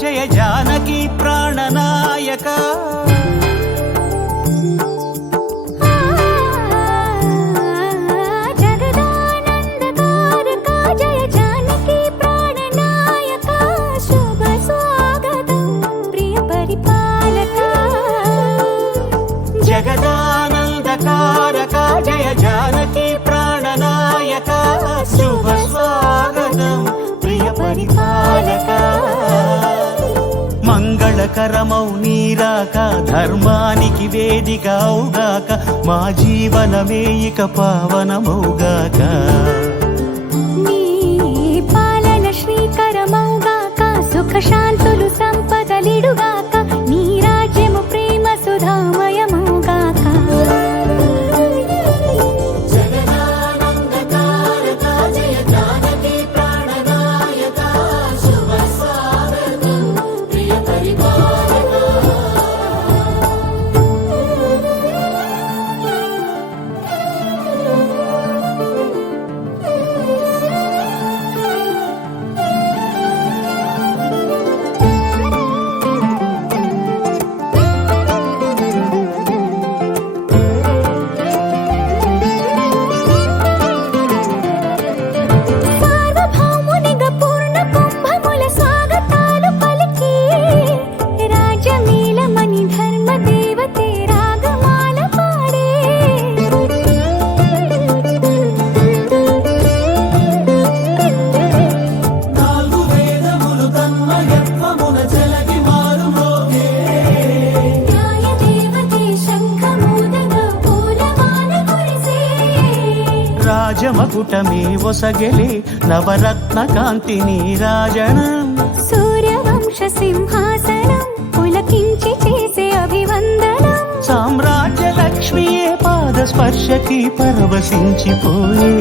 జయ జానకి ప్రాణనాయక జగదానందకారక జయ జానకి ప్రాణనాయక శుభ స్వాగతం ప్రియ పరిపాలక జగదానందకారక జయ జానకి ప్రాణనాయక శుభ స్వాగతం ప్రియ పరిపాలక మంగళకరమౌ నీరాక ధర్మానికి వేదిక అవుగాక మా జీవనమే ఇక పావనమౌగాక నీ పాలన శ్రీకరమౌగాక సుఖ శాంతులు సంపదలిడుగాక నీ రాజ్యము ప్రేమ సుధామయమౌగాక రాజమకుటమే ఒసగెలే నవరత్న కాంతి నీరాజనం సూర్యవంశ సింహాసనం పులకించి చేసే అభివందనం సామ్రాజ్య లక్ష్మియే పాద స్పర్శకి పరవశించిపోయే